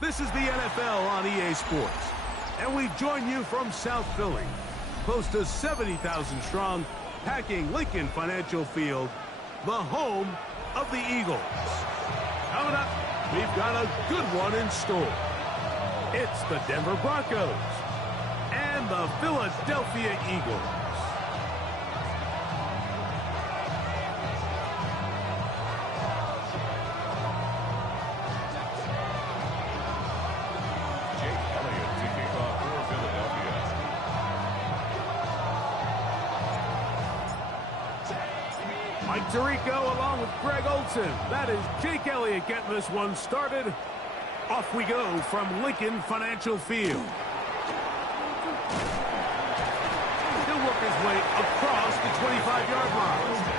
This is the NFL on EA Sports, and we've joined you from South Philly, close to 70,000 strong, packing Lincoln Financial Field, the home of the Eagles. Coming up, we've got a good one in store. It's the Denver Broncos and the Philadelphia Eagles. Mike Tirico along with Greg Olson. That is Jake Elliott getting this one started. Off we go from Lincoln Financial Field. He'll work his way across the 25-yard line.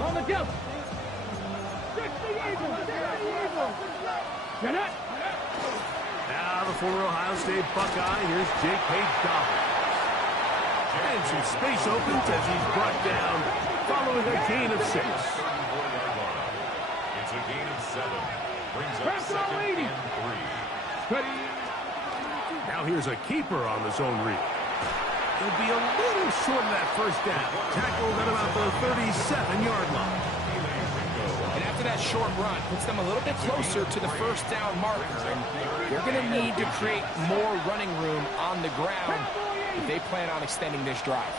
On the jump. Now the former Ohio State Buckeye, here's Jake Hayes-Dobbins. And some space opens as he's brought down following a gain of 6. It's a gain of 7. Brings up 2nd and 3. Now here's a keeper on the zone read. He'll be a little short of that first down. Tackled at about the 37-yard line. And after that short run, puts them a little bit closer to the first down marker. And they're going to need to create more running room on the ground if they plan on extending this drive.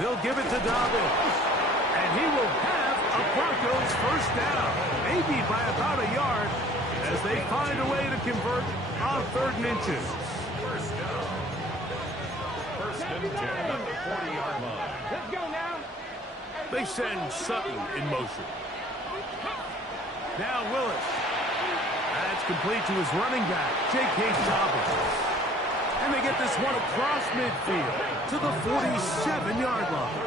They'll give it to Dobbins. And he will have a Broncos first down. Maybe by about a yard as they find a way to convert on 3rd and inches. First down. First and 10 at the 40-yard line. Let's go now. They send Sutton in motion. Now Willis. That's complete to his running back, Jake Hayes-Dobbins. And they get this one across midfield to the 47-yard line.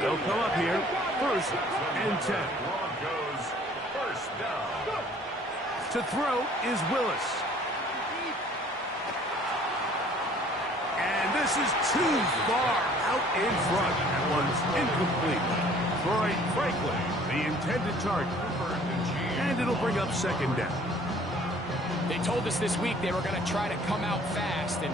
They'll come up here, 1st and 10. Broncos first down. To throw is Willis. And this is too far out in front. That one's incomplete. Troy Franklin, the intended target. And it'll bring up 2nd down. They told us this week they were going to try to come out fast, and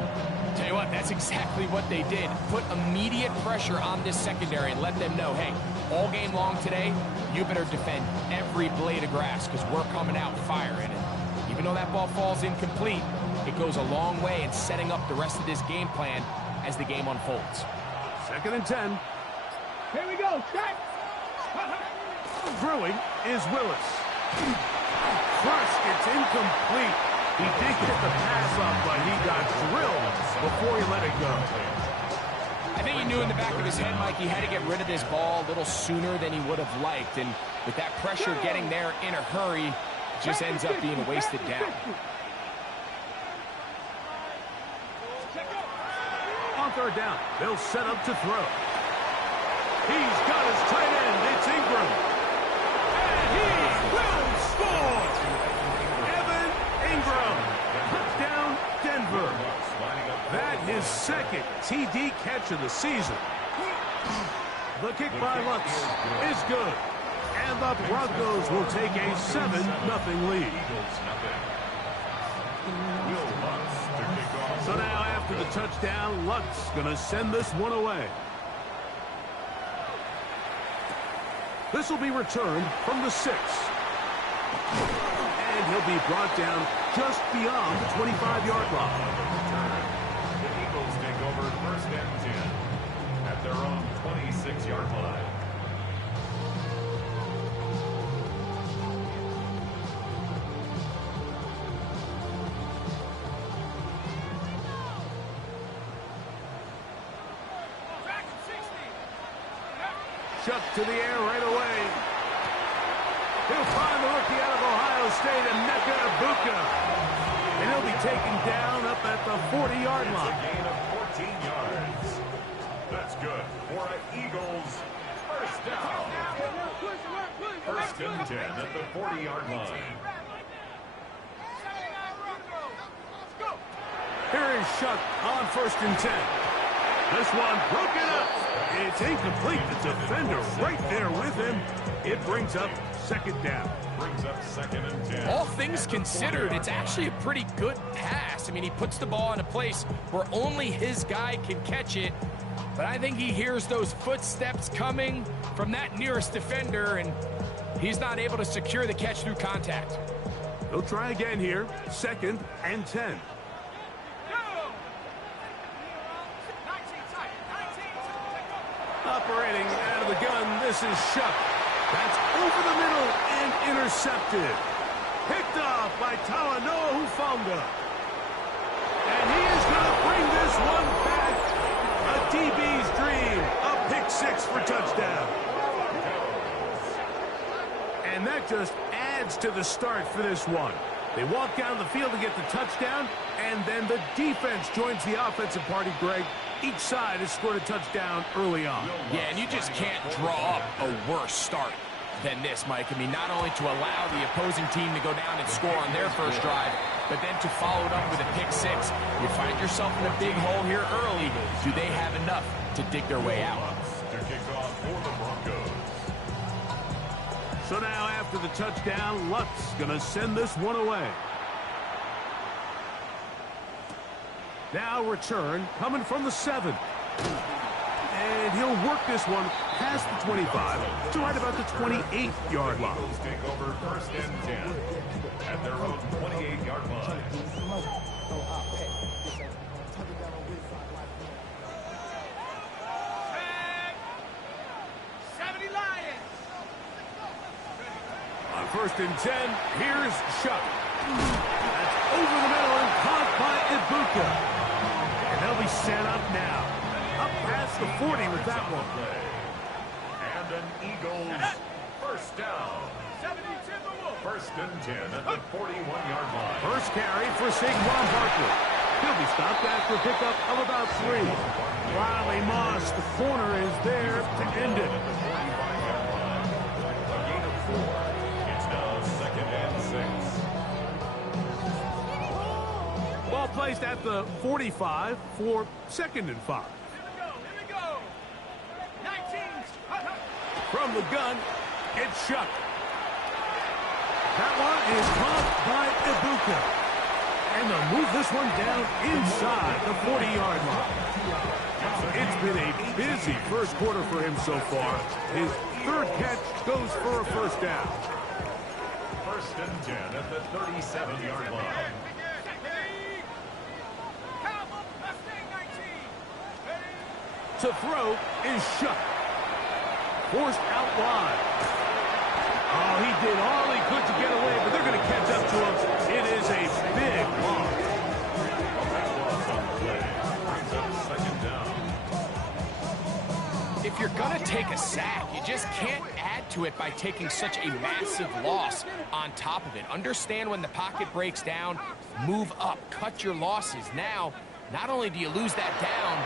tell you what, that's exactly what they did. Put immediate pressure on this secondary and let them know, hey, all game long today, you better defend every blade of grass because we're coming out firing. And even though that ball falls incomplete, it goes a long way in setting up the rest of this game plan as the game unfolds. 2nd and 10. Here we go. Check. Throwing is Willis. Crushed, it's incomplete. He did get the pass up, but he got drilled before he let it go. I think he knew in the back of his head, Mike, he had to get rid of this ball a little sooner than he would have liked. And with that pressure getting there in a hurry, it just ends up being a wasted down. On 3rd down, they'll set up to throw. He's got his tight end. It's Ingram. And he will score! Evan Ingram. Touchdown, Denver. That his 2nd TD catch of the season. The kick by Lutz is good. And the Broncos will take a 7-0 lead. So now after the touchdown, Lutz going to send this one away. This will be returned from the 6. And he'll be brought down just beyond the 25-yard line. The Eagles take over 1st and 10 at their own 26-yard line. Chuck to the air right away. He'll find the rookie out of Ohio State, Emeka Egbuka. And he'll be taken down up at the 40-yard It's a line. gain of 14 yards. That's good for an Eagles first down. First and 10 at the 40-yard line. Here is Shuck on first and 10. This one broken up. It's incomplete. The defender right there with him. It brings up second down. Brings up second and 10. All things considered, it's actually a pretty good pass. I mean, he puts the ball in a place where only his guy can catch it. But I think he hears those footsteps coming from that nearest defender, and he's not able to secure the catch through contact. They'll try again here. Second and 10. Operating out of the gun, this is Shuck. That's over the middle and intercepted. Picked off by Talanoa Hufanga. And he is going to bring this one back. A DB's dream. A pick six for touchdown. And that just adds to the start for this one. They walk down the field to get the touchdown, and then the defense joins the offensive party, Greg. Each side has scored a touchdown early on. Yeah, and you just can't draw up a worse start than this, Mike. I mean, not only to allow the opposing team to go down and score on their first drive, but then to follow it up with a pick six. You find yourself in a big hole here early. Do they have enough to dig their way out? To kick off for the Broncos. So now after the touchdown, Lutz going to send this one away. Now return coming from the 7. And he'll work this one past the 25 to right about the 28-yard line. Eagles take over first and 10 at their own 28-yard line. On first and 10, here's Shuck. That's over the middle and caught by Ibuka. And they'll be set up now. Up past the 40 with that one. And an Eagles first down. First and 10 at the 41-yard line. First carry for Saquon Barkley. He'll be stopped after a pickup of about 3. Riley Moss, the corner, is there to end it. A gain of 4. It's now second and 6. Ball placed at the 45 for second and 5. From the gun, it's Shuck. That one is caught by Ibuka. And they'll move this one down inside the 40-yard line. It's been a busy first quarter for him so far. His third catch goes for a first down. First and 10 at the 37-yard line. To throw is Shuck. Forced out wide. Oh, he did all he could to get away, but they're going to catch up to him. It is a big loss. Brings up second down. If you're going to take a sack, you just can't add to it by taking such a massive loss on top of it. Understand when the pocket breaks down, move up, cut your losses. Now, not only do you lose that down,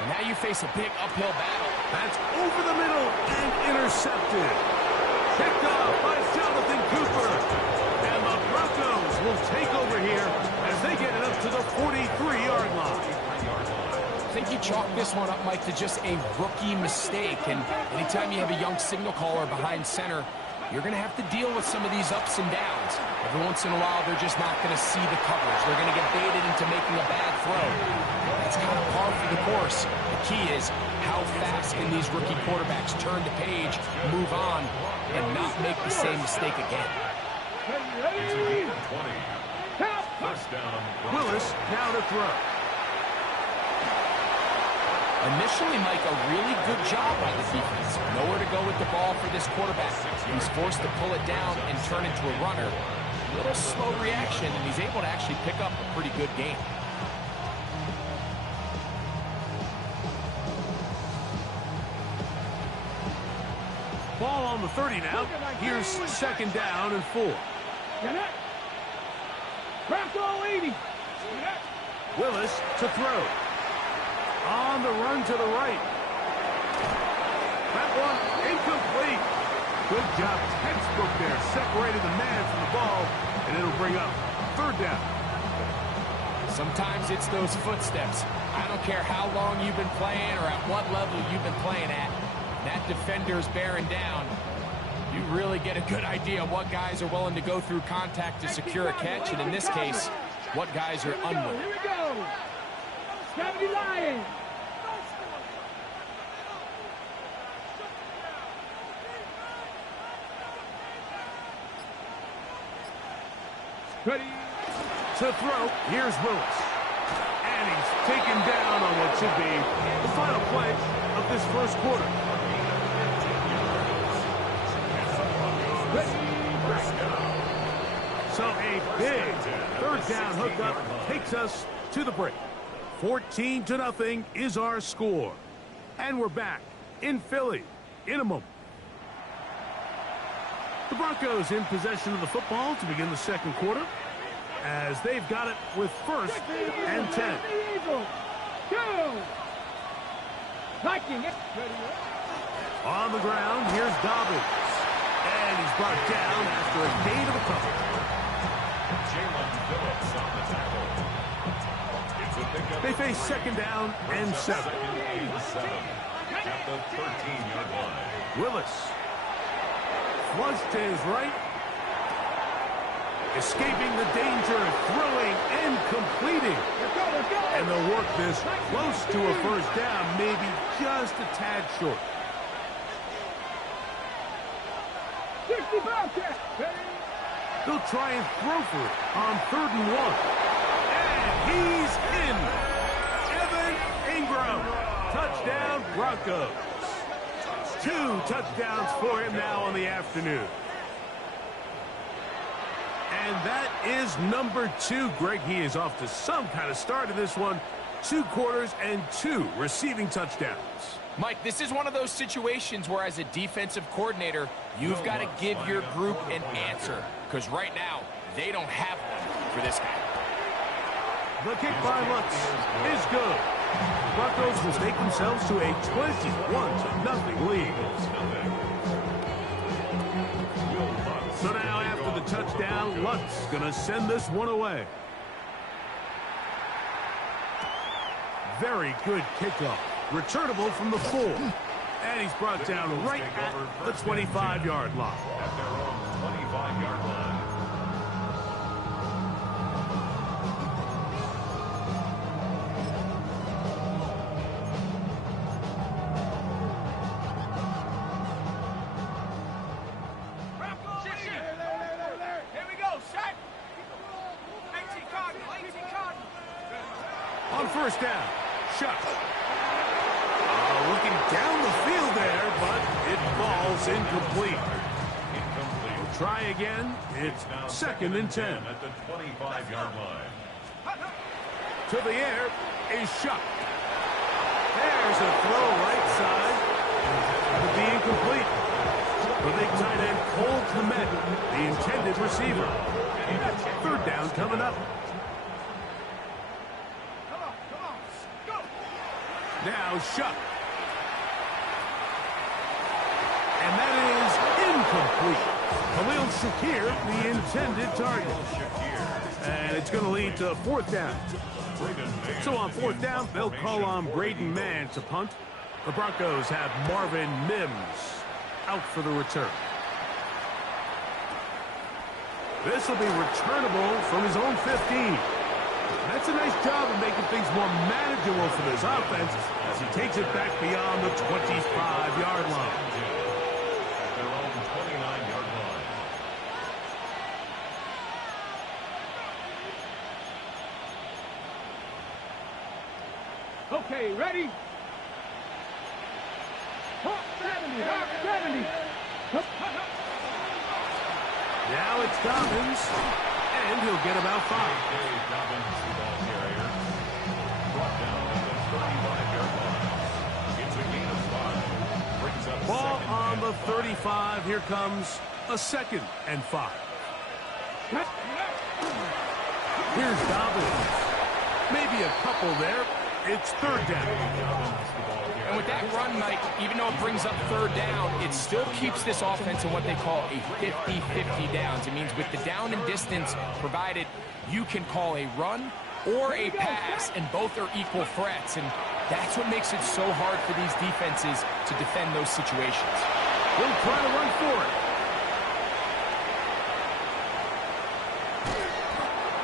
but now you face a big uphill battle. That's over the middle and intercepted. Picked off by Jonathan Cooper. And the Broncos will take over here as they get it up to the 43-yard line. I think you chalk this one up, Mike, to just a rookie mistake. And anytime you have a young signal caller behind center, you're going to have to deal with some of these ups and downs. Every once in a while, they're just not going to see the coverage. They're going to get baited into making a bad throw. That's kind of par for the course. The key is how fast can these rookie quarterbacks turn the page, move on, and not make the same mistake again. It's a gain of 20. First down. Willis now to throw. Initially, Mike, a really good job by the defense. Nowhere to go with the ball for this quarterback. He's forced to pull it down and turn into a runner. A little slow reaction, and he's able to actually pick up a pretty good game. Ball on the 30 now. Here's second down and 4. Bronco 80. Willis to throw. On the run to the right. That one incomplete. Good job, textbook there, separating the man from the ball, and it'll bring up third down. Sometimes it's those footsteps. I don't care how long you've been playing or at what level you've been playing at. That defender's bearing down. You really get a good idea of what guys are willing to go through contact to secure a catch, and in this case, what guys are unwilling. Here we go. 70 Lions. Ready to throw. Here's Willis. And he's taken down on what should be the final play of this first quarter. So a big third down hookup takes us to the break. 14-0 is our score. And we're back in Philly in a moment. The Broncos in possession of the football to begin the second quarter, as they've got it with first and 10. On the ground, here's Dobbins. And he's brought down after a gain of a couple. They face second down and 7. At the 13-yard line. Willis. Flush to his right. Escaping the danger, throwing and completing. And they'll work this close to a first down, maybe just a tad short. They'll try and throw for it on 3rd and 1. And he's in. Evan Ingram. Touchdown, Broncos. 2 touchdowns for him now on the afternoon. And that is number 2. Greg, he is off to some kind of start in this one. 2 quarters and 2 receiving touchdowns. Mike, this is one of those situations where as a defensive coordinator, you've got to give your group an answer. Because right now, they don't have one for this guy. The kick by Lutz is good. Broncos will take themselves to a 21-0 lead. So now after the touchdown, Lutz going to send this one away. Very good kickoff. Returnable from the 4. And he's brought down right at the 25-yard line. At their own 25-yard line. Here we go, set. 18 Cardinal. On first down, Shuck. Looking down the field there, but it falls incomplete. We'll try again. It's 2nd and 10. At the 25-yard line. To the air is Shuck. There's a throw right side. Could be incomplete. The big tight end, Cole Kmet, the intended receiver. 3rd down coming up. Now Shuck. And that is incomplete. Khalil Shakir, the intended target. And it's going to lead to 4th down. So on 4th down, they'll call on Braden Mann to punt. The Broncos have Marvin Mims out for the return. This will be returnable from his own 15. That's a nice job of making things more manageable for this offense as he takes it back beyond the 25-yard line. At their own 29-yard line. Okay, ready? 70. Now it's Dobbins, and he'll get about 5. Dobbins, the ball carrier, brought down at the 35-yard line. It's a gain of 5. Brings up Ball 2nd on the and 5. 35. Here comes a 2nd and 5. Here's Dobbins. Maybe a couple there. It's third down. And with that run, Mike, even though it brings up third down, it still keeps this offense in what they call a 50-50 downs. It means with the down and distance provided, you can call a run or a pass, and both are equal threats. And that's what makes it so hard for these defenses to defend those situations. He'll try to run for it.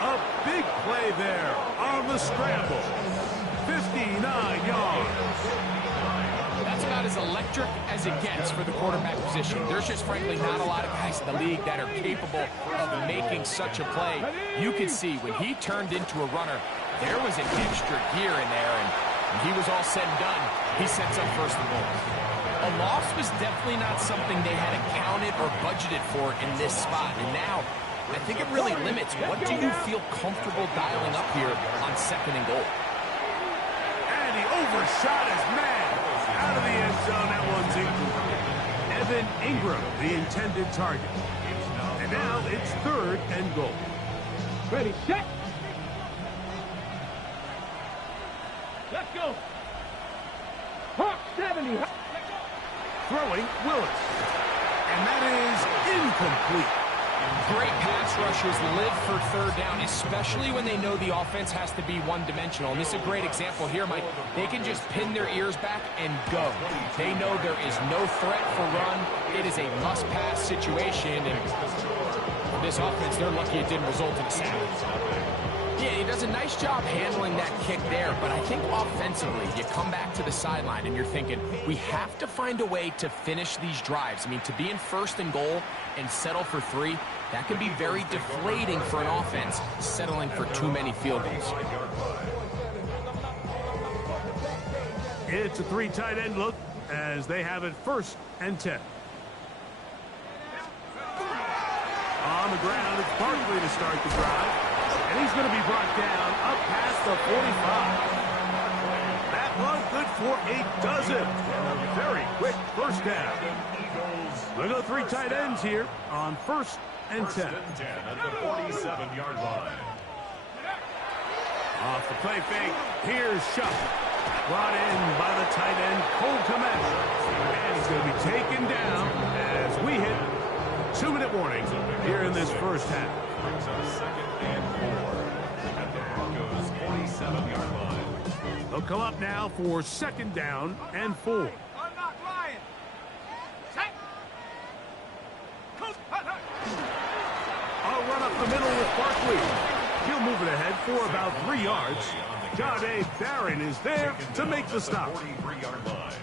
A big play there on the scramble. 59 yards. That's about as electric as it gets for the quarterback position. There's just frankly not a lot of guys in the league that are capable of making such a play. You can see when he turned into a runner, there was an extra gear in there, and when he was all said and done, he sets up first and goal. A loss was definitely not something they had accounted or budgeted for in this spot, and now I think it really limits what do you feel comfortable dialing up here on second and goal. And he overshot his man. Out of the end zone, that one's incomplete. Evan Ingram, the intended target. And now it's third and goal. Ready, set. Let's go. Hawk 70. Throwing Willis. And that is incomplete. Great pass rushers live for third down, especially when they know the offense has to be one-dimensional. And this is a great example here, Mike. They can just pin their ears back and go. They know there is no threat for run. It is a must-pass situation, and for this offense, they're lucky it didn't result in a sack. Yeah, he does a nice job handling that kick there, but I think offensively, you come back to the sideline and you're thinking, we have to find a way to finish these drives. I mean, to be in first and goal and settle for 3, that can be very deflating for an offense, settling for too many field goals. It's a 3 tight end look as they have it first and 10. On the ground, it's Barkley to start the drive. And he's going to be brought down up past the 45. That one good for a dozen. Very quick first down. We'll go 3 tight ends here on first and 10. First and 10 at the 47-yard line. Off the play fake, here's Shuck. Brought in by the tight end, Cole Kmet. And he's going to be taken down as we hit 2-minute warning here in this first half. Brings up second and 4 at the Broncos' 47-yard line. They'll come up now for second down and 4. Unlock Lion. Set. I'll run up the middle with Barkley. He'll move it ahead for about 3 yards. John A. Barron is there to make the stop.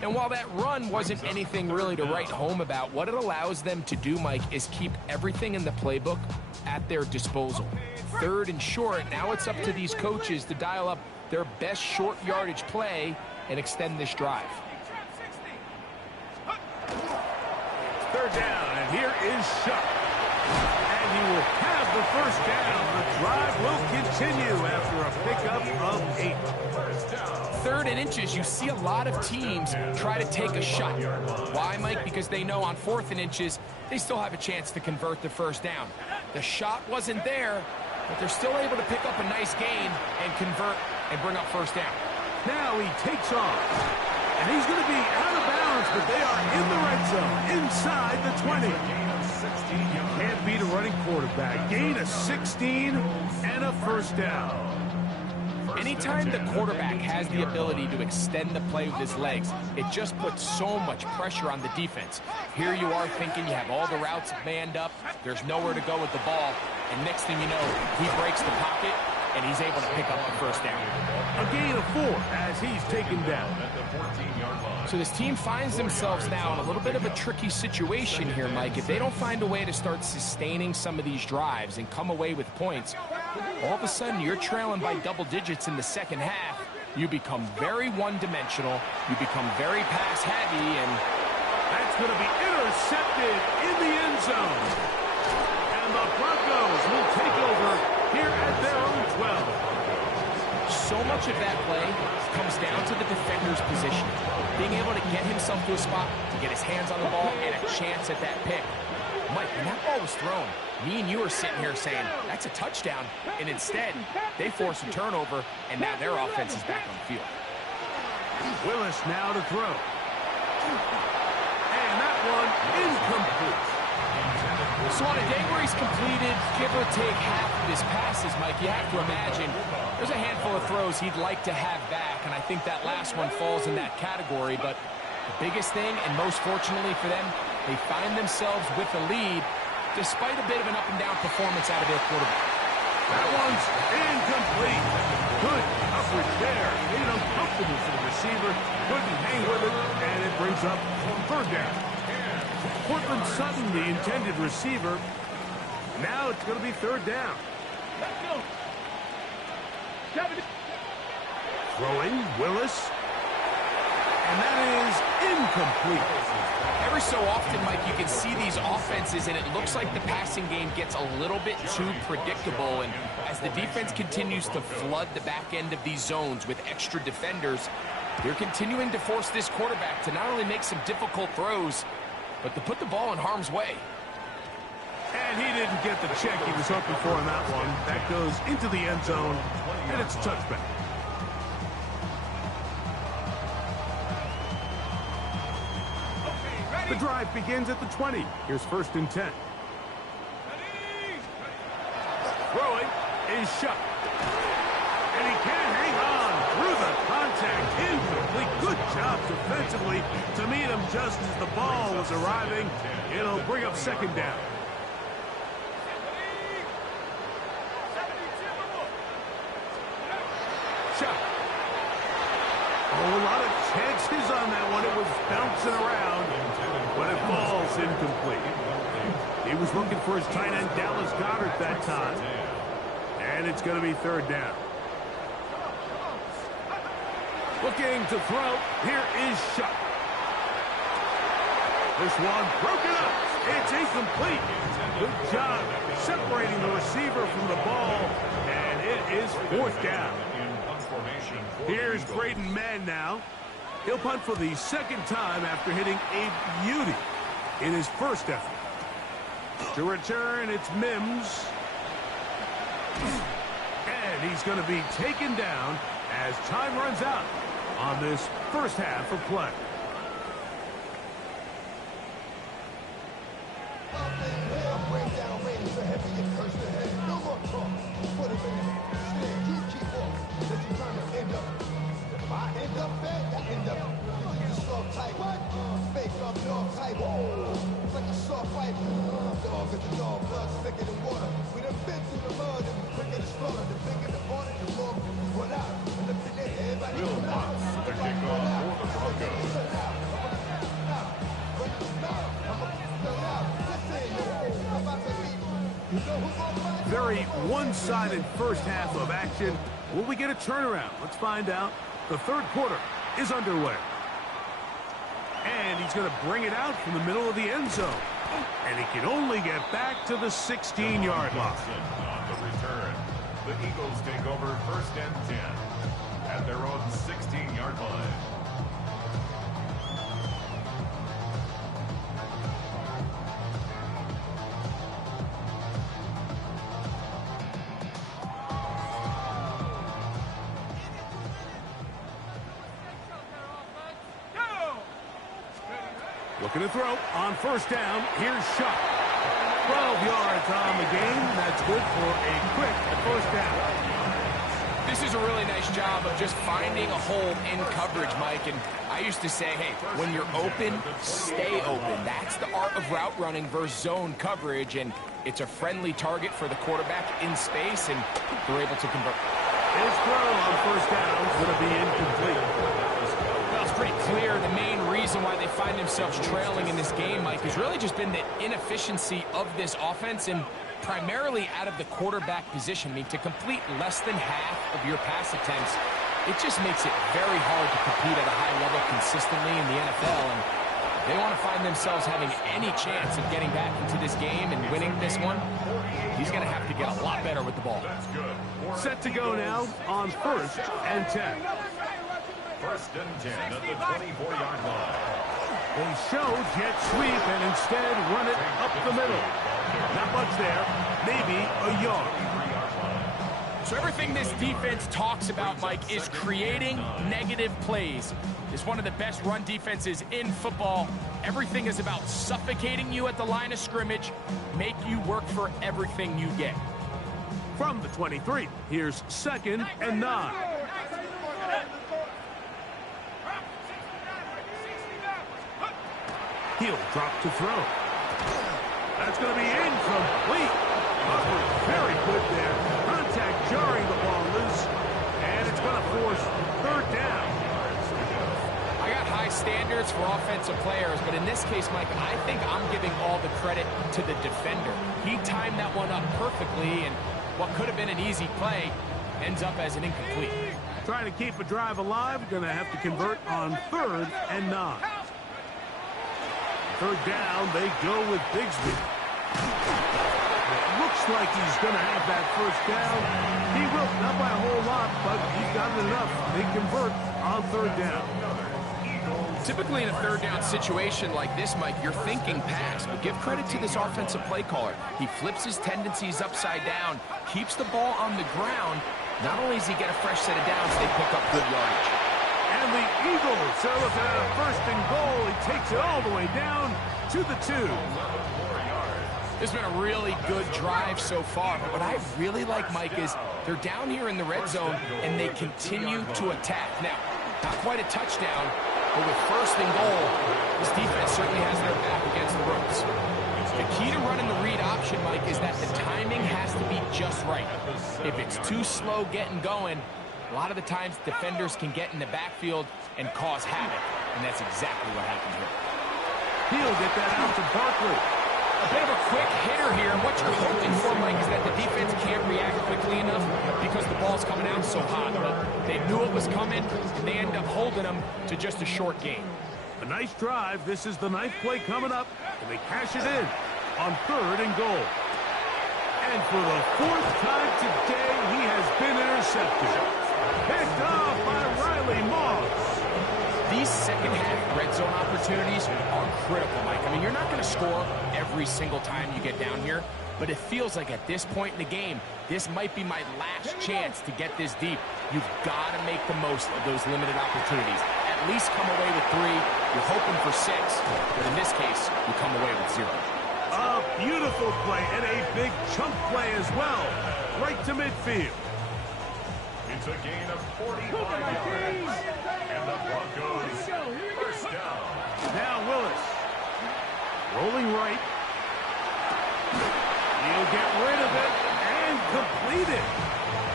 And while that run wasn't anything really to write home about, what it allows them to do, Mike, is keep everything in the playbook at their disposal. Third and short, now it's up to these coaches to dial up their best short yardage play and extend this drive. Third down, and here is Shuck. And he will have the first down. The drive will continue after a pickup of 8. Third and inches, you see a lot of teams try to take a shot. Why, Mike? Because they know on 4th and inches, they still have a chance to convert the first down. The shot wasn't there, but they're still able to pick up a nice gain and convert and bring up first down. Now he takes off. And he's going to be out of bounds, but they are in the red zone, inside the 20. You can't beat a running quarterback. Gain of 16 and a first down. Anytime the quarterback has the ability to extend the play with his legs, it just puts so much pressure on the defense. Here you are thinking you have all the routes manned up, there's nowhere to go with the ball, and next thing you know, he breaks the pocket, and he's able to pick up the first down. A gain of 4 as he's taken down. So this team finds themselves now in a little bit of a tricky situation here, Mike. If they don't find a way to start sustaining some of these drives and come away with points, all of a sudden you're trailing by double digits in the second half. You become very one-dimensional. You become very pass-heavy, and that's going to be intercepted in the end zone. And the Broncos will take over here at their own 12. So much of that play comes down to the defender's position. Being able to get himself to a spot, to get his hands on the ball, and a chance at that pick. Mike, when that ball was thrown, me and you are sitting here saying, that's a touchdown, and instead, they force a turnover, and now their offense is back on the field. Willis now to throw. And that one incomplete. So on a day where he's completed, give or take half of his passes, Mike, you have to imagine there's a handful of throws he'd like to have back, and I think that last one falls in that category. But the biggest thing, and most fortunately for them, they find themselves with a lead despite a bit of an up-and-down performance out of their quarterback. That one's incomplete. Good coverage there. Made it uncomfortable for the receiver. Couldn't hang with it, and it brings up third down. Cortland Sutton, the intended receiver. Now it's going to be third down. Let's go. 70. Throwing, Willis. And that is incomplete. Every so often, Mike, you can see these offenses, and it looks like the passing game gets a little bit too predictable. And as the defense continues to flood the back end of these zones with extra defenders, they're continuing to force this quarterback to not only make some difficult throws, but to put the ball in harm's way. And he didn't get the check he was hoping for in that one. That goes into the end zone, and it's a touchback. The drive begins at the 20. Here's first and 10. Throwing is shot. And he can't hang on through the contact. Incomplete. Good job defensively to meet him just as the ball was arriving. It'll bring up second down. Shot. Oh, a lot of chances on that one. It was bouncing around, but it falls incomplete. He was looking for his tight end, Dallas Goedert, that time. And it's going to be third down. Looking to throw. Here is Shuck. This one broken up. It's incomplete. Good job separating the receiver from the ball, and it is fourth down. Here's Braden Mann now. He'll punt for the second time after hitting a beauty in his first effort. To return, it's Mims. And he's going to be taken down as time runs out on this first half of play. Very one-sided first half of action. Will we get a turnaround? Let's find out. The third quarter is underway. And he's going to bring it out from the middle of the end zone. And he can only get back to the 16-yard line. On the return, the Eagles take over first and 10 at their own 16-yard line. Looking to throw on first down. Here's Shuck. 12 yards on the game. That's good for a quick first down. This is a really nice job of just finding a hole in coverage, Mike. And I used to say, hey, when you're open, stay open. That's the art of route running versus zone coverage. And it's a friendly target for the quarterback in space, and they're able to convert. His throw on first down is going to be incomplete. Well, it's pretty clear the main reason why they find themselves trailing in this game, Mike, has really just been the inefficiency of this offense and primarily out of the quarterback position. I mean, to complete less than half of your pass attempts, it just makes it very hard to compete at a high level consistently in the NFL. And they want to find themselves having any chance of getting back into this game and winning this one. He's going to have to get a lot better with the ball. Set to go now on first and 10. First and 10 at the 24-yard line. They show jet sweep and instead run it up the middle. Not much there. Maybe a yard. So everything this defense talks about, Mike, is creating negative plays. It's one of the best run defenses in football. Everything is about suffocating you at the line of scrimmage, make you work for everything you get. From the 23, here's 2nd and 9. He'll drop to throw. That's going to be incomplete. Upward, very good there. Contact jarring the ball loose, and it's going to force 3rd down. I got high standards for offensive players, but in this case, Mike, I think I'm giving all the credit to the defender. He timed that one up perfectly, and what could have been an easy play ends up as an incomplete. Trying to keep a drive alive, going to have to convert on 3rd and 9. 3rd down, they go with Bigsby. Looks like he's going to have that 1st down. He will, not by a whole lot, but he's got it enough. They convert on 3rd down. Typically in a 3rd down situation like this, Mike, you're thinking pass, but give credit to this offensive play caller. He flips his tendencies upside down, keeps the ball on the ground. Not only does he get a fresh set of downs, they pick up good yardage. And the Eagles are looking at a 1st and goal. He takes it all the way down to the 2. This has been a really good drive so far, but what I really like, Mike, is they're down here in the red zone, and they continue to attack. Now, not quite a touchdown, but with 1st and goal, this defense certainly has their back against the ropes. The key to running the read option, Mike, is that the timing has to be just right. If it's too slow getting going, a lot of the times defenders can get in the backfield and cause havoc, and that's exactly what happened here. He'll get that out to Barkley. A bit of a quick hitter here, and what you're hoping for, Mike, is that the defense can't react quickly enough because the ball's coming out so hot. But they knew it was coming, and they end up holding them to just a short game. A nice drive. This is the 9th play coming up, and they cash it in on 3rd and goal. And for the 4th time today, he has been intercepted. Picked off by Riley Moss. These second-half red zone opportunities are critical, Mike. I mean, you're not going to score every single time you get down here, but it feels like at this point in the game, this might be my last chance to get this deep. You've got to make the most of those limited opportunities. At least come away with 3. You're hoping for 6, but in this case, you come away with 0. A beautiful play and a big chunk play as well. Right to midfield. It's a gain of 45 yards. And the Broncos 1st down. Now Willis. Rolling right. He'll get rid of it and complete it.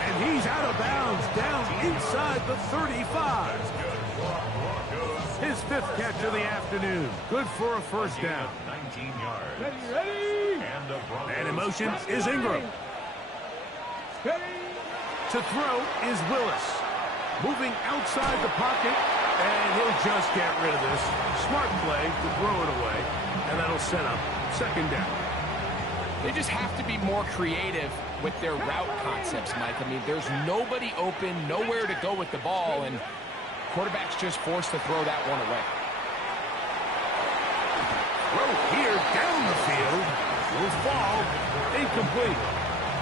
And he's out of bounds down inside the 35. His 5th catch of the afternoon. Good for a 1st down. 19 yards. Ready? And in motion is Ingram. To throw is Willis. Moving outside the pocket, and he'll just get rid of this. Smart play to throw it away, and that'll set up 2nd down. They just have to be more creative with their route concepts, Mike. I mean, there's nobody open, nowhere to go with the ball, and quarterback's just forced to throw that one away. Throw here down the field. Will fall. Incomplete.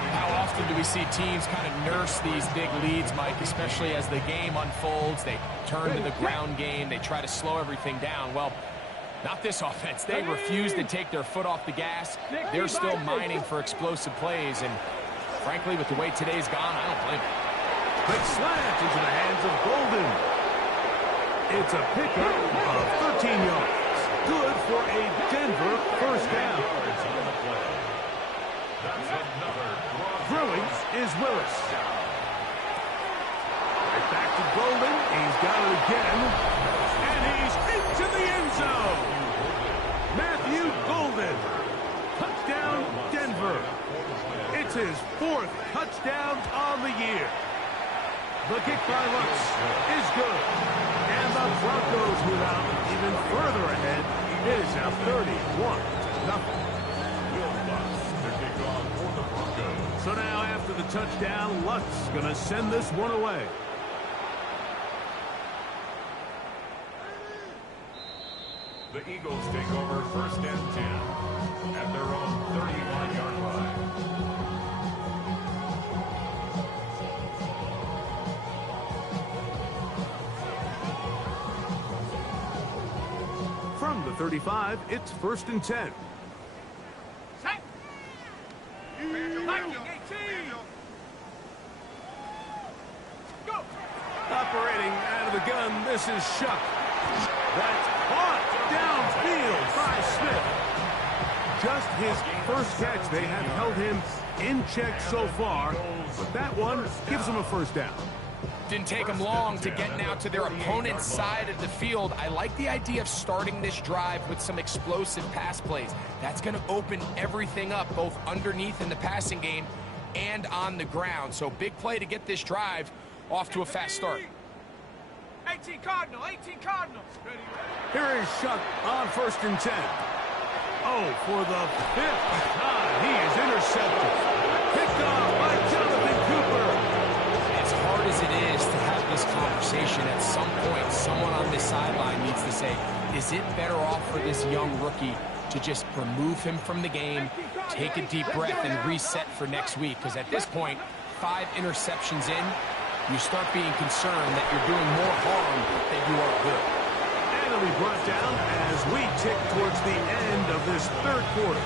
How often do we see teams kind of nurse these big leads, Mike, especially as the game unfolds? They turn to the ground game. They try to slow everything down. Well, not this offense. They refuse to take their foot off the gas. They're still mining for explosive plays, and frankly, with the way today's gone, I don't blame them. Quick slant into the hands of Golden. It's a pickup of 13 yards. Good for a Denver 1st down. Throwing is Willis. Right back to Golden. He's got it again. And he's into the end zone. Matthew Golden. Touchdown, Denver. It's his 4th touchdown on the year. The kick by Lutz is good. And the Broncos move out even further ahead. It is now 31-0. So now after the touchdown, Lutz going to send this one away. The Eagles take over 1st and 10 at their own 31-yard line. From the 35, it's 1st and 10. Set. Blocking 18. Go. Operating out of the gun, this is Shuck. That's caught downfield by Smith. Just his first catch. They have held him in check so far, but that one gives him a 1st down. Didn't take them long to get now to their opponent's side of the field. I like the idea of starting this drive with some explosive pass plays. That's going to open everything up, both underneath in the passing game and on the ground. So big play to get this drive off to a fast start. 18 Cardinal, 18 Cardinals. Here is Shuck on 1st and 10. Oh, for the 5th time, he is intercepted. Picked off by Jonathan Cooper. As hard as it is to have this conversation, at some point, someone on this sideline needs to say, is it better off for this young rookie to just remove him from the game, take a deep breath, and reset for next week? Because at this point, 5 interceptions in, you start being concerned that you're doing more harm than you are good. And it'll be brought down as we tick towards the end of this 3rd quarter.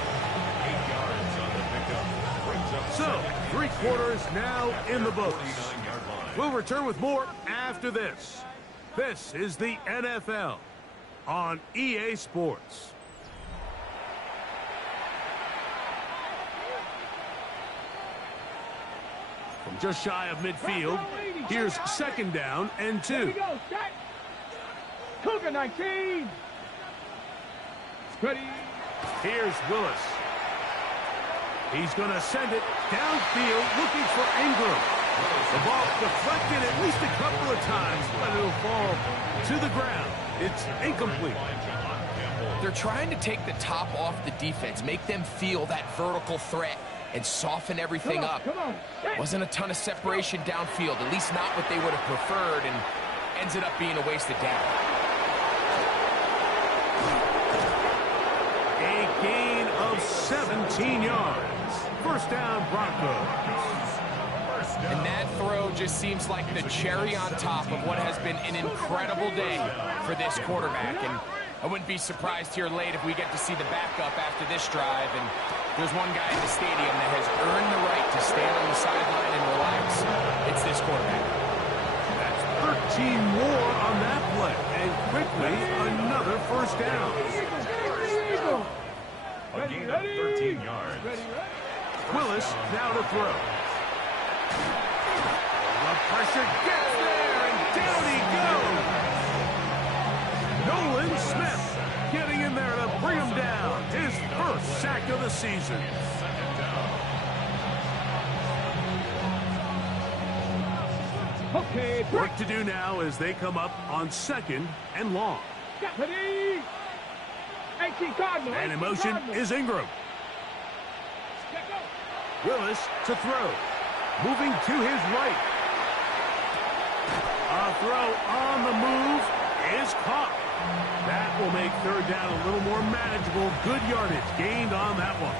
8 yards on the pickup. Brings up So, 3 quarters now in the books. 39-yard line. We'll return with more after this. This is the NFL on EA Sports. From just shy of midfield, here's 2nd down and 2. Here we go, set. Cougar 19. Ready. Here's Willis. He's going to send it downfield looking for Ingram. The ball deflected at least a couple of times, but it'll fall to the ground. It's incomplete. They're trying to take the top off the defense, make them feel that vertical threat, and soften everything up. Come on. Wasn't a ton of separation downfield, at least not what they would have preferred, and ends it up being a wasted down. A gain of 17 yards. 1st down, Broncos. And that throw just seems like the cherry on top of what has been an incredible day for this quarterback. And I wouldn't be surprised here late if we get to see the backup after this drive. And there's one guy in the stadium that has earned the right to stand on the sideline and relax. It's this quarterback. That's 13 more on that play. And quickly, another 1st down. A gain of 13 yards. Willis now to throw. The pressure gets there, and down he goes. Nolan Smith getting in there to bring him down. His 1st sack of the season. Okay, Work to do now as they come up on 2nd and long. ready. 18 Cardinal. And in motion is Ingram. Willis to throw. Moving to his right. A throw on the move is caught. That will make 3rd down a little more manageable. Good yardage gained on that one.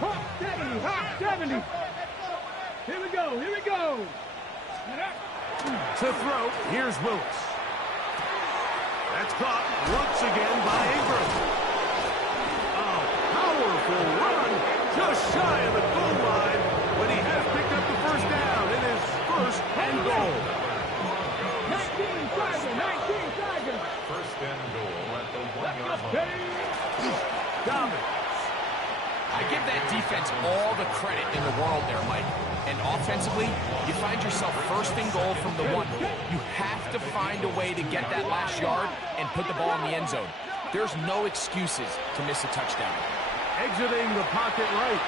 Hot 70. Here we go, here we go. To throw, here's Willis. That's caught once again by Ingram. A powerful run just shy of the goal line, but he has picked up the 1st down. It is 1st and goal. 19 Tiger. 1st and goal at the 1-yard line. Dominant. I give that defense all the credit in the world there, Mike. And offensively, you find yourself 1st and goal from the 1. You have to find a way to get that last yard and put the ball in the end zone. There's no excuses to miss a touchdown. Exiting the pocket right.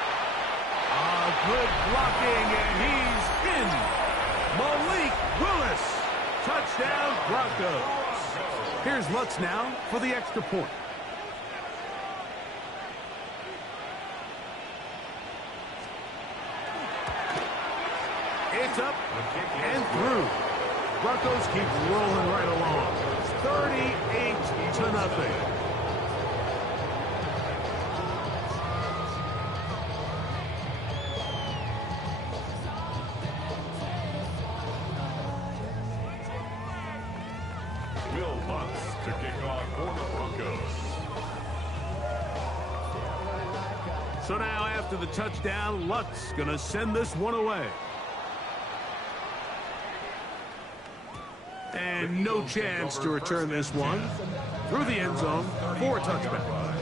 Good blocking, and he's in. Malik Willis. Touchdown, Broncos. Here's Lutz now for the extra point. It's up and through. Broncos keep rolling right along. 38-0. Will Lutz to kick off for the Broncos. So now after the touchdown, Lutz going to send this one away. And no chance to return this one through the end zone for a touchback.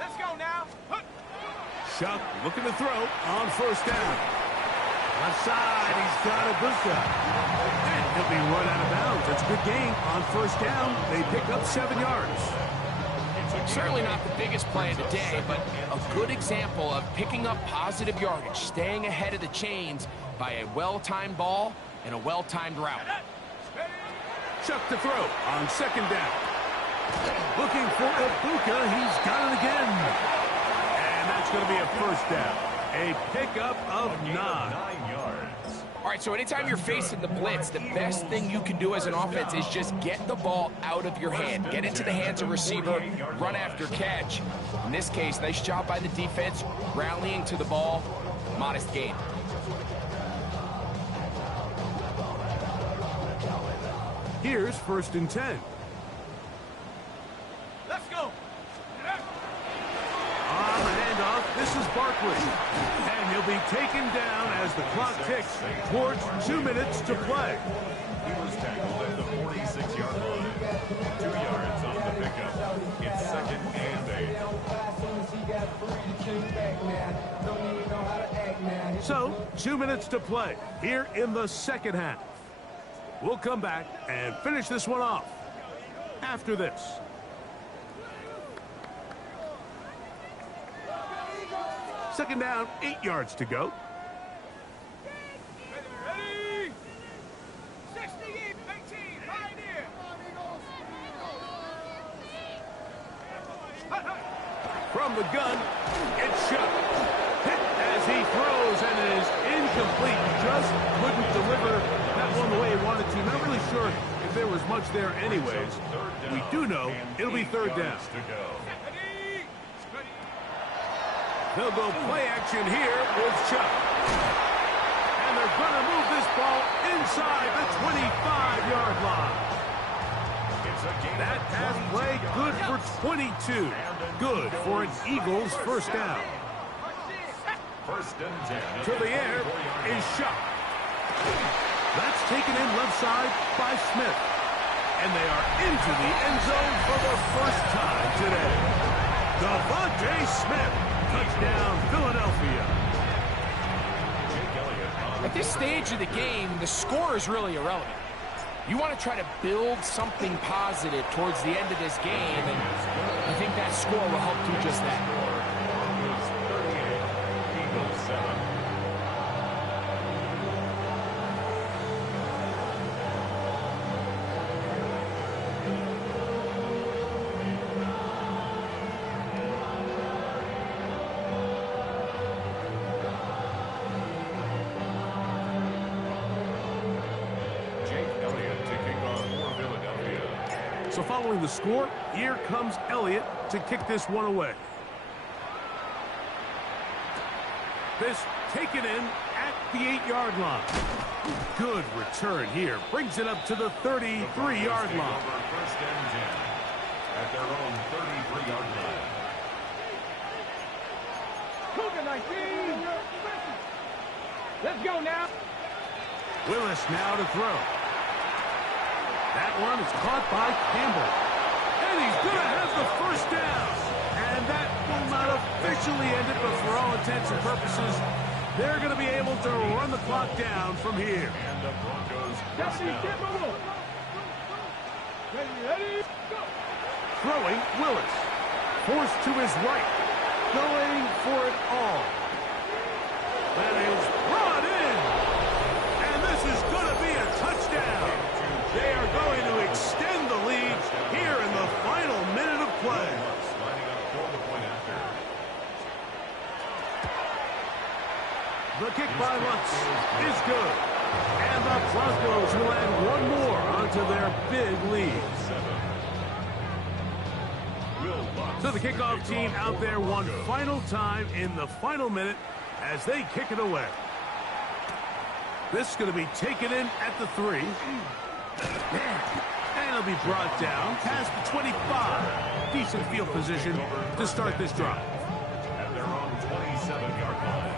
Let's go now. Shuck looking to throw on first down. Left side, he's got Ibuka. And he'll be run out of bounds. That's a good gain on first down. They pick up 7 yards. Certainly not the biggest play of the day, but a good example of picking up positive yardage, staying ahead of the chains by a well-timed ball and a well-timed route. Chuck to throw on second down. Looking for Ibuka. He's got it again. And that's going to be a first down. A pickup of 9. 9 yards. All right, so anytime you're facing the blitz, the best thing you can do as an offense is just get the ball out of your hand. Get into the hands of receiver, run after catch. In this case, nice job by the defense, rallying to the ball, modest gain. Here's 1st and 10. Let's go. On the handoff, this is Barkley. And he'll be taken down as the clock ticks towards 2 minutes to play. He was tackled at the 46-yard line. 2 yards on the pickup. It's 2nd and 8. So, 2 minutes to play here in the second half. We'll come back and finish this one off after this. Second down, 8 yards to go. Ready? 68, 18, Pioneer. From the gun, it's shot. Hit as he throws, and it is incomplete. Just couldn't deliver that one the way he wanted to. Not really sure if there was much there anyways. We do know it'll be 3rd down. They'll go play action here with Chuck. And they're going to move this ball inside the 25-yard line. That pass play good for 22. Good for an Eagles first down. 1st and 10. To the air is Chuck. That's taken in left side by Smith. And they are into the end zone for the first time today. Devontae Smith. Touchdown, Philadelphia. At this stage of the game, the score is really irrelevant. You want to try to build something positive towards the end of this game, and I think that score will help do just that. Broncos 38, Eagles 7. So following the score, here comes Elliott to kick this one away. This taken in at the 8-yard line. Good return here. Brings it up to the 33-yard line. 1st and 10 at their own 33-yard line. Cougar 19. Let's go now. Willis now to throw. That one is caught by Campbell. And he's going to have the first down. And that will not officially end it, but for all intents and purposes, they're going to be able to run the clock down from here. And the Broncos first Deputy, down. get mobile. Ready, go. Throwing, Willis. Forced to his right. Going for it all. That is brought in. And this is going to be a touchdown. They are going to extend the lead here in the final minute of play. Lining up for the point after. The kick by Lutz is good. And the Broncos will add one more onto their big lead. So the kickoff team out there one final time in the final minute as they kick it away. This is going to be taken in at the 3. And it'll be brought down past the 25. Decent field position to start this drive. At their own 27-yard line.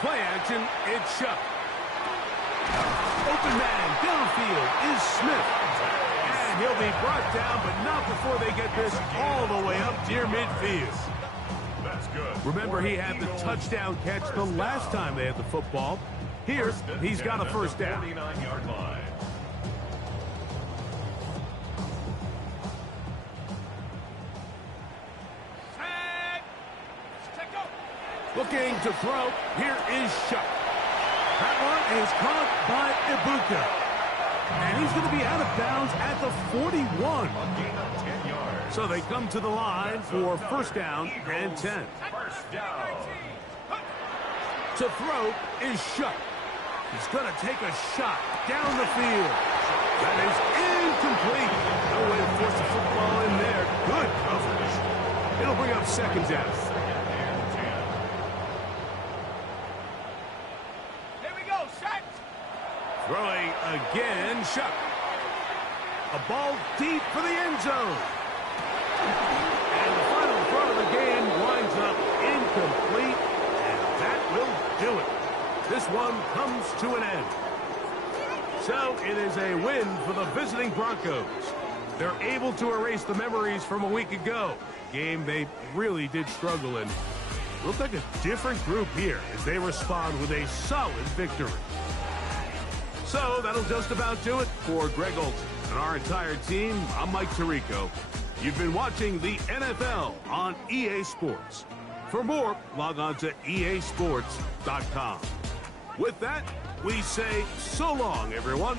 Play action, it's Shuck. Open man downfield is Smith. And he'll be brought down, but not before they get this all the way up near midfield. That's good. Remember, he had the touchdown catch the last time they had the football. Here, he's got a first down. 49-yard line. Looking to throw. Here is Shuck. That one is caught by Ibuka. And he's going to be out of bounds at the 41. So they come to the line for first down and 10. First down. To throw is Shuck. He's going to take a shot down the field. That is incomplete. No way to force the football in there. Good coverage. It'll bring up second down. Throwing again, Shuck. A ball deep for the end zone. And the final throw of the game winds up incomplete, and that will do it. This one comes to an end. So it is a win for the visiting Broncos. They're able to erase the memories from a week ago. Game they really did struggle in. Looks like a different group here as they respond with a solid victory. So that'll just about do it for Greg Olson and our entire team. I'm Mike Tirico. You've been watching the NFL on EA Sports. For more, log on to easports.com. With that, we say so long, everyone.